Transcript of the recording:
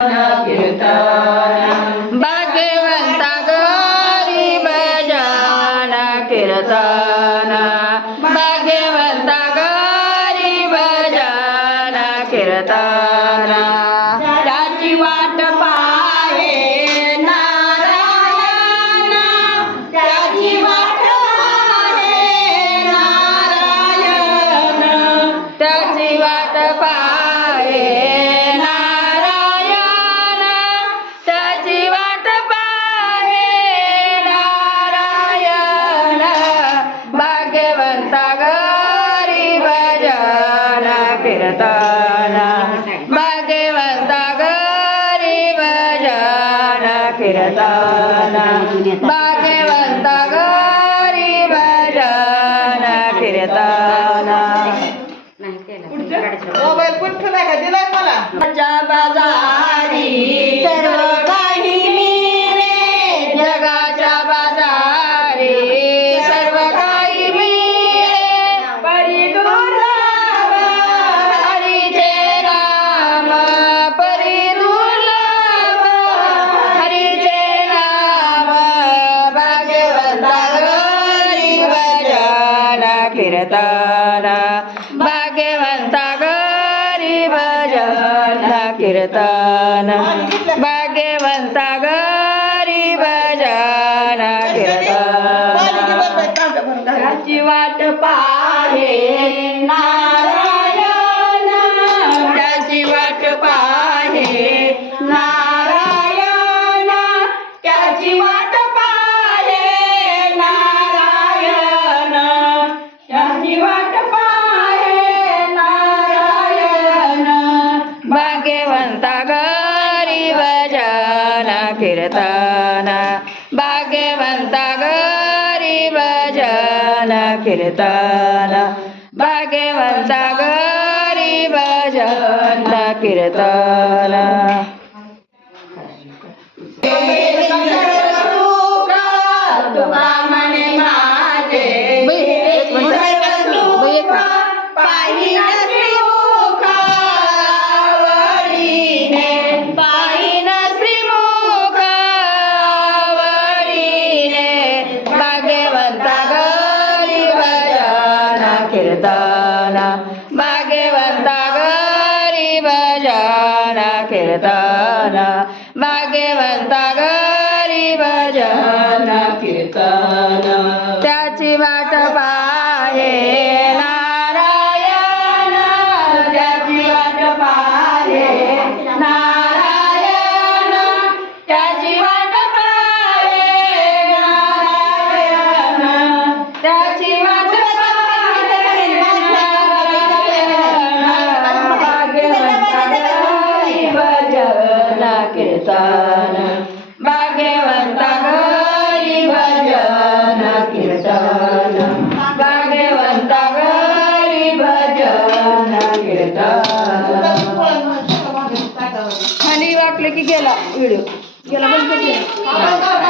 कीर्तन भाग्यवंता गरी भजन कीर्तन भाग्यवंता गरी भजन कीर्तन त्याची वाट पाहे नारायण त्याची वाट पाहे नारायण त्याची वाट पाहे कीर्तन भाग्यवंता गरी भजन कीर्तन भाग्यवंता गरी भजन कीर्तन मोबाईल पण ठेवलाय का दिलाय मला बाजारी सर्व काही मिळे जगाच्या बाजारी सर्व काही मिळे परिदुर्लभ हरीचे नाम परिदुर्लभ हरीचे नाम भाग्यवंता गरी भजन कीर्तन भाग्यवंता गरी भजन कीर्तन भाग्यवंता गरी भजन कीर्तन त्याची वाट पाहे नारायण त्याची वाट पाहे नारायण त्याची वाट पाहे नारायण त्याची वाट पाहे नारायण भाग्यवंता गरी भजन कीर्तन भाग्यवंता गरी भजन कीर्तन भाग्यवंता गरी भजन कीर्तन तुका म्हणे माझे पाहिन श्रीमुख आवडीने पाहिन श्रीमुख आवडीने भाग्यवंता गरी भजन कीर्तन भाग्यवंता गरी भजन कीर्तन भाग्यवंता गरी भजन कीर्तन त्याची वाट पाहे नारायण त्याची वाट पाहे नारायण त्याची वाट पाहे नारायण त्याची वाट पाहे नारायण भाग्यवंता गरी भजन कीर्तन भाग्यवंता गरी भजन कीर्तन भाग्यवंता गरी भजन कीर्तन खाली वाटले की गेला व्हिडिओ गेला बंद करूया.